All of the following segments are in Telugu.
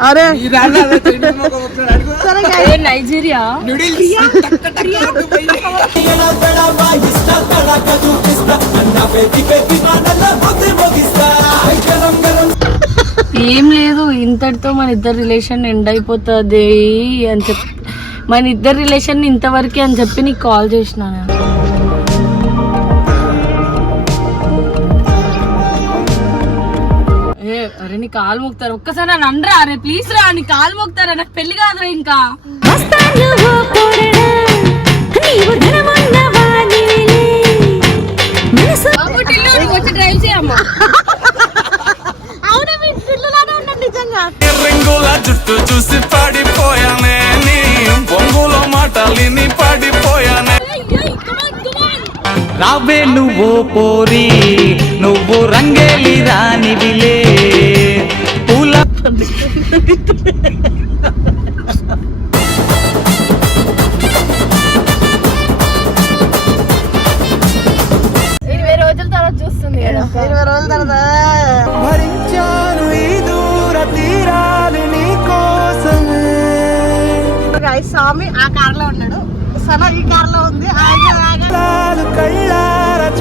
అరే. నైజీరియా. ఏం లేదు ఇంతటితో మన ఇద్దరు రిలేషన్ ఎండ్ అయిపోతుంది అని చెప్పి మన ఇద్దరు రిలేషన్ ఇంతవరకే అని చెప్పి నీకు కాల్ చేసిన నేను. అరే నీ కాలు మోగుతారు ఒక్కసారి నన్ను అనరా అరే ప్లీజ్ రా నీ కాలు మోగుతారా నాకు పెళ్ళి కాదురా ఇంకా. వచ్చి డ్రైవ్ చేయమ్మా. అవునా మీ పిల్లలానే ఉన్నాడు నిజంగా? రింగుల జుట్టు చూసి పడిపోయానే నీ. బొంగుల మాటలిని పడిపోయానే రావే నువ్వు పోరి నువ్వు రంగేలి రానివిలే. పూల ఇరవై రోజుల తర్వాత చూస్తుంది కదా. ఇరవై రోజుల తర్వాత. భరించాను ఈ దూర తీరాలు నీ కోసమే guys, స్వామి ఆ కార్లో ఉన్నాడు. సన ఈ కార్లో ఉంది. ఆగే ఆగే.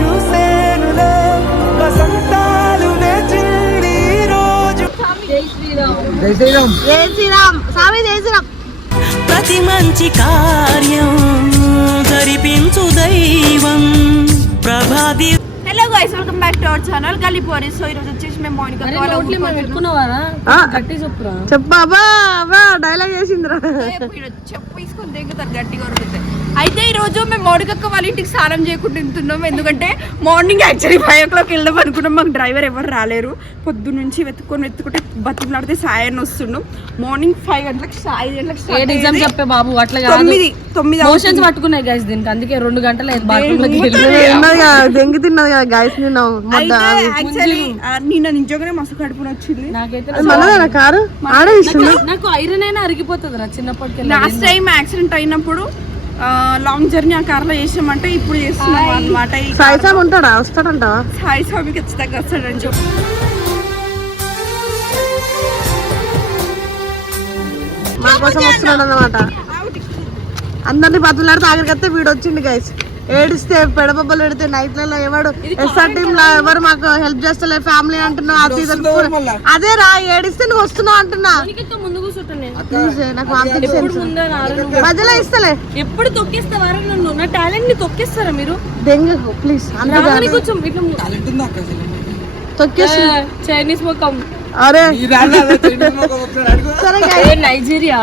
చూసేనులే. వసంతాలు నేచింది ఈ రోజు. జై శ్రీరామ్. జై శ్రీరామ్. స్వామి జై శ్రీరామ్. ప్రతి మంచి కార్యం జరిపించు దైవం. ప్రభాది hello guys welcome back to our channel Gallipori so ఈ రోజు వచ్చేసి మేము మార్నింగ్ చెప్పు అబ్బా డైలాగ్ చేసిందిరా. చెప్పు తీసుకొని దిగుతారు గట్టిగా ఉరుకుతే అయితే ఈ రోజు మేము మోడికక్క వాళ్ళ ఇంటికి స్నానం చేయకుండా తింటున్నాం ఎందుకంటే morning actually five o'clock వెళ్దాం అనుకున్నాం మాకు డ్రైవర్ ఎవరు రాలేరు. పొద్దు నుంచి వెతుక్కొని వెతుకుంటే బతికిలాడితే సాయి అని వస్తున్నాం. మార్నింగ్ ఫైవ్ గంటలకు ఐదు గంటలకు నిజం. చెప్పే బాబు అట్లా కాదు. తొమ్మిది తొమ్మిది మోషన్స్. పట్టుకున్నాయి గైస్ దీనికి. అందుకే రెండు గంటలు దెంగి తిన్నది కదా నిన్న అయితే యాక్చువల్లీ నిన్న నిజంగానే మస్తు కడుపున వచ్చింది నాకైతే కారు? ఆడే నాకు ఐరన్ అయినా అరిగిపోతుంది రా చిన్నప్పటికెళ్ళి లాస్ట్ టైం యాక్సిడెంట్ అయినప్పుడు లాంగ్ జర్నీ ఆ కార్లో చేసామంటే ఇప్పుడు చేస్తున్నాం అనమాట సాయిసాబ్ ఉంటాడా? వస్తాడంటావా సాయి స్వామి ఖచ్చితంగా వస్తాడని చెప్పి. మా కోసం వస్తున్నాడు అనమాట అందరిని బతులాడితే ఆఖరికి వస్తే వీడు వచ్చిండు గైస్ ఏడిస్తే పెడబొబ్బలు పెడితే నైట్లలో ఎవడు ఎస్ఆర్ టీమ్లో ఎవరు మాకు హెల్ప్ చేస్తలే ఫ్యామిలీ అంటున్నావు అది రా ఏడిస్తే నువ్వు వస్తున్నావు అంటున్నా. నాకు. మధ్యలో ఇస్తలే. ఎప్పుడు తొక్కేస్తావారా నన్ను? నా టాలెంట్ని తొక్కేస్తారా మీరు? దెంగకు ప్లీజ్ అంత రామని కొంచెం ఇట్లా ము- టాలెంట్ ఉందా అక్క అసలు? తొక్కేసి. ఏ, చైనీస్ ముఖం. అరే. నైజీరియా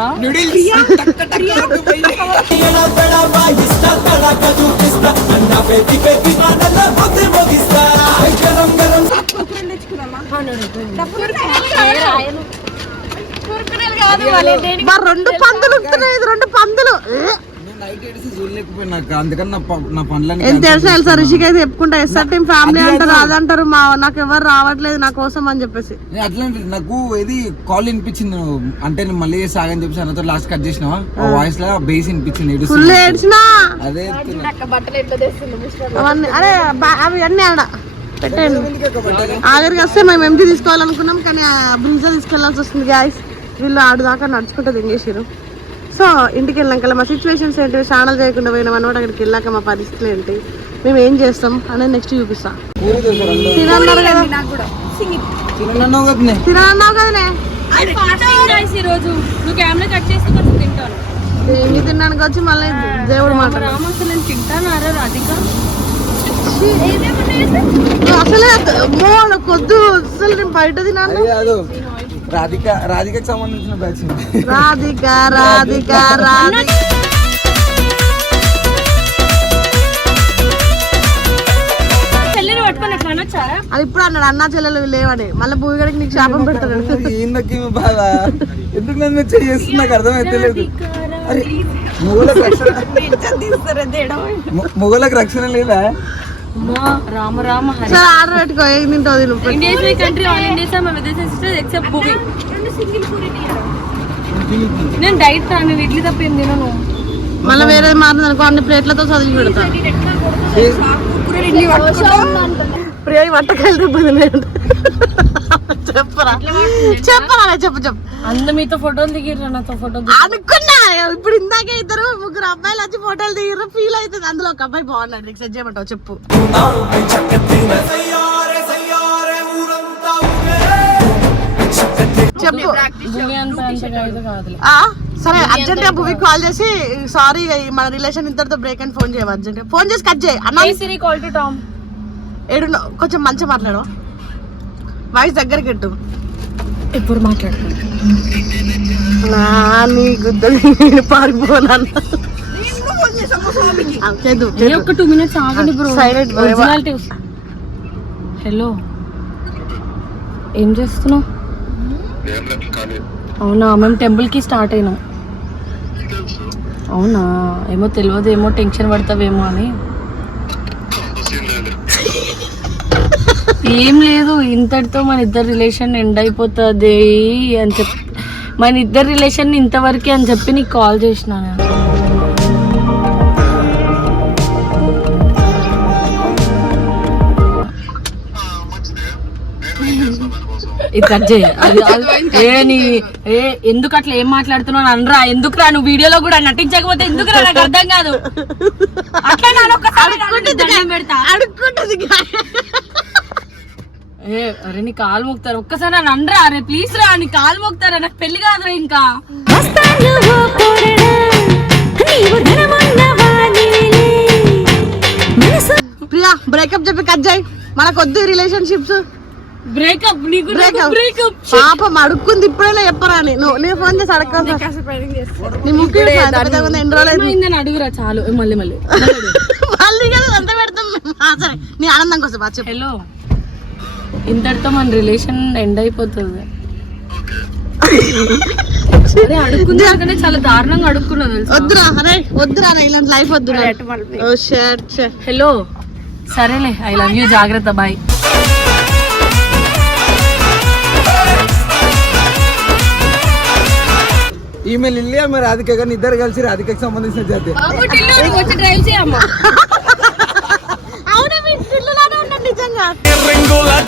రెండు పందులు ఉంటున్నాయి ఇది రెండు పందులు. ఎంత తెలుసా తెలుసా రిషికైతే చెప్పుకుంటా ఎస్ఆర్ టీం ఫ్యామిలీ అంటారు అదంటారు మా నాకు ఎవరు రావట్లేదు నా కోసం అని చెప్పేసి. నేను అట్లా నాకు ఇది కాల్ వినిపించింది నువ్వు. అంటే నేను మళ్ళీ సాగని చెప్పి అన్నతో లాస్ట్ కట్ చేసినావా? ఆ వాయిస్లో బేస్ వినిపించింది ఫుల్. ఏడ్చినా? అదే. అవన్నీ అరే అవి అన్నీ ఆడ. పెట్టండి ఆఖరికి వస్తే మేము ఎంపీ తీసుకోవాలనుకున్నాం కానీ ఆ బ్రిజా తీసుకెళ్ళాల్సి వస్తుంది గాయస్ వీళ్ళు ఆడు దాకా నడుచుకుంటూ దింగేసారు సో ఇంటికి వెళ్ళాక మా సిచ్యువేషన్స్ ఏంటి? ఛానల్ చేయకుండా పోయినాం అనమాట అక్కడికి వెళ్ళాక మా పరిస్థితులు ఏంటి? మేము ఏం చేస్తాం? అనేది నెక్స్ట్ చూపిస్తా. కదా. తినన్నావు కదనే? గైస్ ఈ రోజు నువ్వు కెమెరా కట్ చేస్తే కొంచెం తింటాను. ఏంటి తినడానికి వచ్చి మళ్ళీ దేవుడు మాట రామ అసలు నేను తింటాను? అరే రాధిక. అసలే కొద్దు అసలు నేను బయట తినాను కాదు రాధిక రాధికకి సంబంధించిన బ్యాచ్ రాధిక రాధిక అది ఇప్పుడు అన్నాడు అన్నా చెల్లెలు లేవని. మళ్ళీ భూమిగడికి నీకు శాపం పెడతాడు. బాధ ఎందుకు నన్ను నాకు అర్థమైతలేదు. అరే మొగలకు రక్షణ మొ- మొగలకు రక్షణ లేదా? రామ రామ హరి. సరే ఆర్డర్ పెట్టుకో ఏం తింటావు తిను. India is my country all India my విదేశీ సిస్టర్స్ ఎక్సెప్ట్ భూమి నేను డైట్ నేను ఇడ్లీ తప్ప ఏం తినను. మళ్ళీ వేరే మారింది అనుకో అన్ని ప్లేట్లతో చదివి పెడతా. ప్రియ వంటకాయలు దెబ్బతిన్నాయంట చెప్పరా? చెప్పరా చెప్పు చెప్పు. అందరు మీతో ఫోటోలు దిగిర్రా నాతో ఫోటో అనుకున్నా ఇప్పుడు ఇందాకే ఇద్దరు ముగ్గురు అబ్బాయిలు వచ్చి ఫోటోలు దిగిర్రు ఫీల్ అవుతుంది. అందులో ఒక అబ్బాయి బాగున్నాడు నీకు సెట్ చేయమంటావు? చెప్పు. చెప్పు. సరే అర్జెంట్గా భూమికి కాల్ చేసి సారీ మన రిలేషన్ ఇద్దరితో బ్రేక్ అని ఫోన్ చేయవు? అర్జెంట్ ఫోన్ చేసి కట్ చేయి. అన్న సిరి కాల్ టు టామ్ ఏడు కొంచెం మంచిగా మాట్లాడు. వాయిస్ దగ్గరికి పెట్టు. ఇప్పుడు మాట్లాడుతున్నాను నా నీ గుద్ద పారిపోనాను చేద్దు ఏ ఒక్క టూ మినిట్స్ ఆగండి bro. Silent bro. Originality hello ఏం చేస్తున్నావు? అవునా మేము టెంపుల్కి స్టార్ట్ అయినాం. అవునా ఏమో తెలియదు ఏమో టెన్షన్ పడతావేమో అని. ఏం లేదు ఇంతటితో మన ఇద్దరు రిలేషన్ ఎండ్ అయిపోతుంది అని చెప్పి మన ఇద్దరు రిలేషన్ ఇంతవరకే అని చెప్పి నీకు కాల్ చేసిన నేను. ఇది కట్ చేయ. అది- అది- ఏ నీ ఏ ఎందుకు అట్లా ఏం మాట్లాడుతున్నావు అనరా? ఎందుకు రా? నువ్వు వీడియోలో కూడా నటించకపోతే ఎందుకు రా? నాకు అర్థం కాదు. అట్లా నన్ను ఒక్కసారి పెడతా. అడుక్కుంటుంది ఏ అరే నీ కాలు మోగుతారు. ఒక్కసారి నన్ను అనరా అరే ప్లీజ్ రా నీ కాలు మోగుతారా నాకు పెళ్ళి కాదురా ఇంకా. ప్రియా బ్రేకప్ చెప్పి కట్ చేయి. మనకు వద్దు రిలేషన్షిప్స్ బ్రేకప్ నీకు బ్రేకప్ బ్రేకప్ పాపం అడుక్కుంది ఇప్పుడైనా చెప్పరా నువ్వు నేను ఫోన్ చేసి అడగ నీ ముగ్గురు ఎన్ని రోజులు అడుగురా చాలు. మళ్ళీ మళ్ళీ. మళ్ళీ కదా అంత పెడతాం నీ ఆనందం కోసం హలో ఇంతటితో మన రిలేషన్ ఎండ్ అయిపోతుంది. అరే చాలా దారుణంగా వద్దురా అరే వద్దురా ఇలాంటి లైఫ్ హలో సరేలే ఐ లవ్ యూ జాగ్రత్త బాయ్ ఈమె లిల్లీ ఆమె రాధిక కానీ ఇద్దరు కలిసి రాధికకి సంబంధించిన జాతి.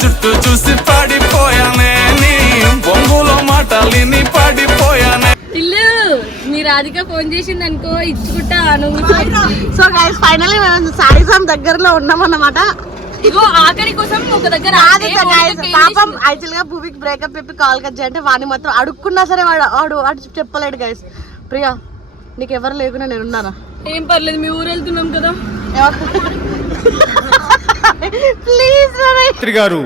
జుట్టు చూసి పడిపోయానే నీ బొంగులో మాటలిని పడిపోయానే. ఇల్లు మీ రాధిక ఫోన్ చేసింది అనుకో ఇచ్చుకుంటా నువ్వు. సో గైస్ ఫైనల్లీ మేము సాయిజామ్ దగ్గరలో ఉన్నాం అన్నమాట ఇగో ఆఖరి కోసం ఒక దగ్గర పాపం? యాక్చువల్గా భూమికి బ్రేకప్ చెప్పి కాల్ కట్ చేయంటే వాడిని మాత్రం అడుక్కున్నా సరే వాడు వాడు వాడు చెప్పలేడు గైస్ ప్రియా నీకు ఎవరు లేకుండా నేను ఉన్నానా? ఏం పర్లేదు మీ ఊరు వెళ్తున్నాం కదా. ప్లీజ్ సావిత్రి గారు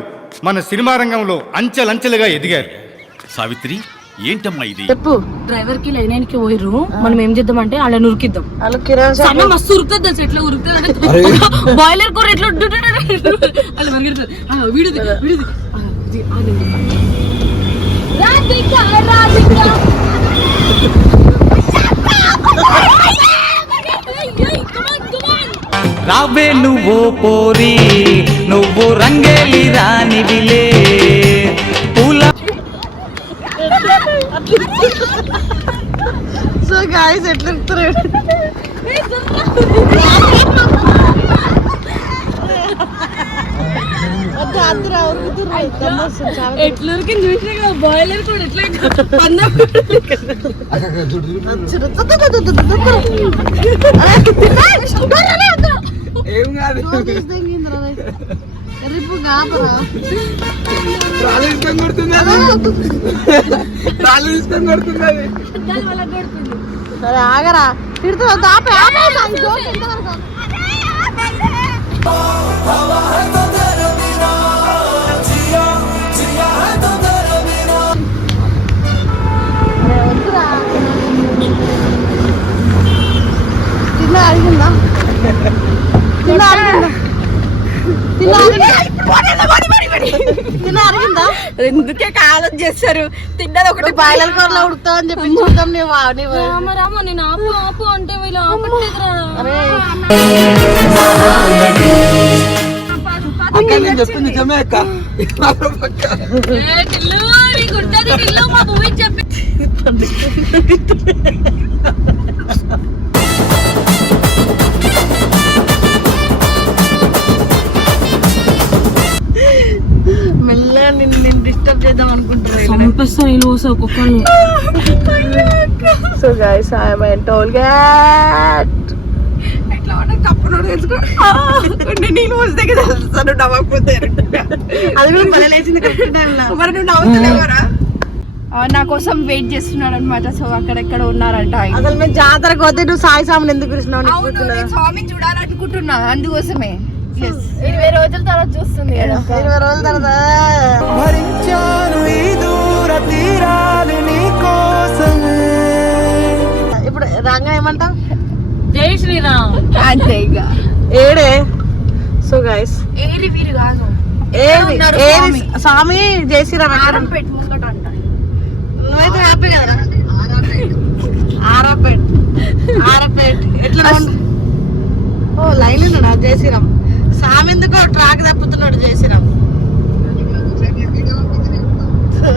మన సినిమా రంగంలో అంచెలంచెలుగా ఎదిగారు. సావిత్రి ఏంటమ్మా ఇది? చెప్పు. డ్రైవర్కి లైనానికి పోయిర్రు. మనం ఏం చేద్దాం అలా నురికిద్దాం వాళ్ళు కిరణ్ సన్న మస్తు ఉరుకుతుంది తెలుసు? ఎట్లా ఉరుకుతుంది బాయిలర్ కూర ఎట్లా అలా పరిగెడుతుంది ఆ, వీడిది. రాధిక, రాధిక. రావే నువ్వు పోరి నువ్వు రంగేలి రానివిలే పూల సో గాయస్ ఎట్లా ఎక్కుతారు వద్దు అందరూ ఉరుకుతుర్రు. దమ్ము వస్తుంది చాలా. ఎట్లా ఉరికింది చూసినా బాయిలర్ కూడా ఎట్లా అన్న చిరు- రాళ్ళు తీసుకొని కొడుతుంది అది రాళ్ళు తీసుకొని కొడుతుంది అది సరే ఆగరా తిడుతున్నా ఆపే ఆపే ఈ జోక్ ఎందుకే కాలు చేస్తారు? తిన్నది ఒకటి బాయిలర్ కూరలో ఉడతా అని చెప్పి చూద్దాం నువ్వు రామరామ నేను ఆపు ఆపు అంటే వీళ్ళు ఆపట్లేదు చెప్పింది నిజమే అక్క. చెప్పి చంపేస్తాను ఈ లోస so guys I my toll gate నేను దగ్గర తెలుస్తాను నవ్వకపోతే అది కూడా మళ్ళీ లేచింది మరి నువ్వు నవ్వుతున్నావురా నా కోసం వెయిట్ చేస్తున్నాడు అనమాట సో అక్కడెక్కడ ఉన్నారంట. అసలు మేము జాతరకు పోతే నువ్వు సాయి సాముని ఎందుకు కృష్ణ స్వామిని చూడాలనుకుంటున్నా అందుకోసమే ఇరవై రోజుల తర్వాత చూస్తుంది కదా. ఇరవై రోజుల తర్వాత. భరించాను ఈ దూర తీరాలు నీ కోసమే. ఇప్పుడు రంగా ఏమంటావు? జై శ్రీరామ్. అంతే ఇక. ఏడే? సో గైస్ ఏరి వీరు కాదు. ఏది? ఉన్నారు ఏది? స్వామి. జయశ్రీరామ్ ఎక్కడ? ఆరం పెట్టి ముంగట అంట. నువ్వైతే హ్యాపీ కదా? ఆరాపేట్ ఆరాపేట్ ఎట్లా? ఓ లైన్ ఉన్నాడా జయశ్రీరామ్ స్వామి ఎందుకో ట్రాక్ తప్పుతున్నాడు జయశ్రీరామ్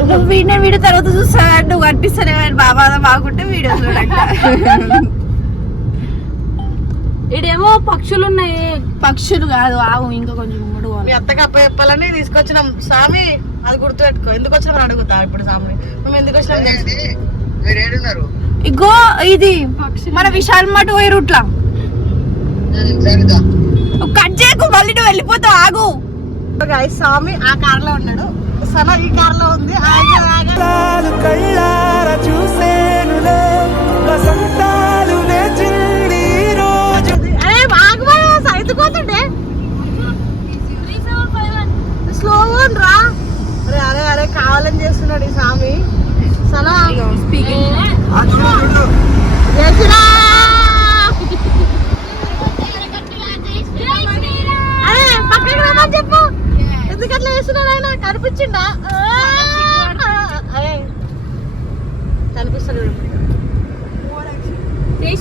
నువ్వు వీడిన వీడియో తర్వాత చూస్తా నువ్వు కనిపిస్తానే బాబా బాగుంటే వీడియో చూడంట. ఇడేమో పక్షులు ఉన్నాయి పక్షులు కాదు ఆవు ఇంకా కొంచెం ముందు మీ అత్తకి అప్ప చెప్పాలని తీసుకొచ్చినాం. స్వామి అది గుర్తుపెట్టుకో. ఎందుకు వచ్చినామని అడుగుతా ఇప్పుడు స్వామి మేము ఎందుకు వచ్చినాం ఇగో ఇది మన విశాల్ మటు పోయి రూట్లా. చేయకు మళ్ళీ నువ్వు వెళ్ళిపోతావు ఆగు. స్వామి ఆ కార్లో ఉన్నాడు. సన ఈ కార్లో ఉంది. ఆగి ఆగి.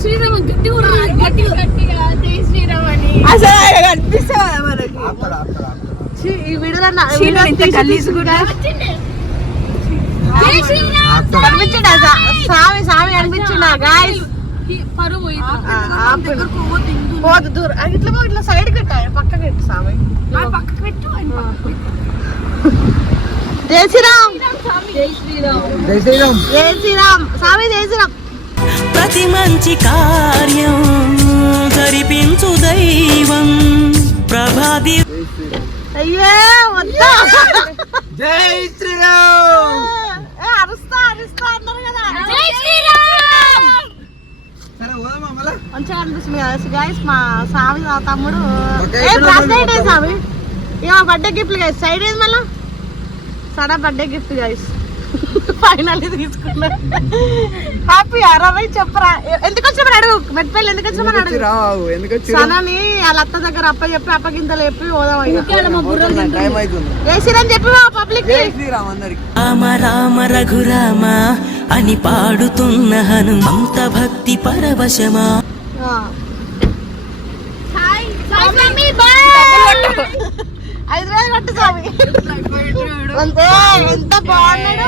శ్రీరామ్ అసలు ఆయన కనిపిస్తావా మనకి? ఈ వీడియోలో. కనిపించిండా? స్వామి కనిపించిండా గాయస్ పరువు పోదు దూరం. ఇట్లా పో, ఇట్లా సైడ్ కట్టా పక్కకి పెట్టు స్వామి పక్కకు పెట్టు ఆయన పక్కకు పెట్టు. జై శ్రీరామ్. జై శ్రీరామ్. జై శ్రీరామ్. జై శ్రీరామ్. స్వామి జై శ్రీరామ్. ప్రతి మంచి కార్యం జరిపించు దైవం. ప్రభాది అయ్యే వద్దా. జై శ్రీరామ్. ఏ, అరుస్తా అరుస్తా అన్నారు కదా. సరే పోదామా మళ్ళా? మంచిగా అనిపిస్తుంది కదా. గాయస్ మా స్వామి తమ్ముడు. ఏ. సైడ్ స్వామి? ఇక బర్త్డే గిఫ్ట్ గైస్ సైడ్ ఏది మళ్ళా? సడా బర్త్డే గిఫ్ట్ గైస్ ఫైనల్లీ తీసుకున్నా. హ్యాపీ అరవై చెప్పరా. ఎందుకు వచ్చామని అడుగు. మెట్పల్లి ఎందుకు వచ్చామని అడుగు. రావు ఎందుకు వచ్చి సనని వాళ్ళ అత్త దగ్గర అప్ప చెప్పి అప్పగింతలు చెప్పి పోదాం శ్రీరామ్ చెప్పి పబ్లిక్ శ్రీరామ్ అందరికి. రామ రామ రఘురామ అని పాడుతున్న హనుమంత భక్తి పరవశమా. ఐదు వేలు కట్టు స్వామి. అంతే ఎంత బాగున్నాడు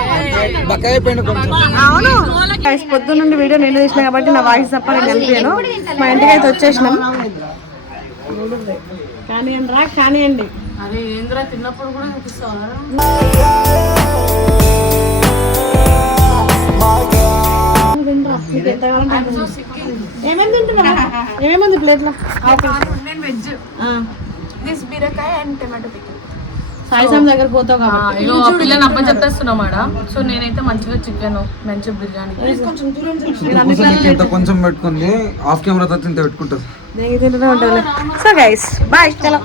బకాయి అయిపోయింది కొంచెం. అవును. పొద్దున్న నుండి వీడియో నేను తీసిన కాబట్టి నా వాయిస్ తప్ప నేను కనిపించాను మా ఇంటికి అయితే వచ్చేసినాం. కానివ్వండి రా కానివ్వండి ఏంద్రా తిన్నప్పుడు కూడా చూపిస్తావా తిను. ఏమేమి తింటున్నా. ఏమేమి ఉంది ప్లేట్లో? నేను వెజ్. దిస్ బీరకాయ అండ్ టమాటో పికిల్ సాయిసాం దగ్గర పోతావు కాబట్టి. ఇగో ఆ పిల్లని అప్ప చెప్పేస్తున్నాం ఆడ సో నేనైతే మంచిగా చికెన్ మంచిగా బిర్యానీ. ఇంత కొంచెం పెట్టుకుంది ఆఫ్ కెమెరా తో ఇంత పెట్టుకుంటుంది సో గైస్ బాయ్ చలో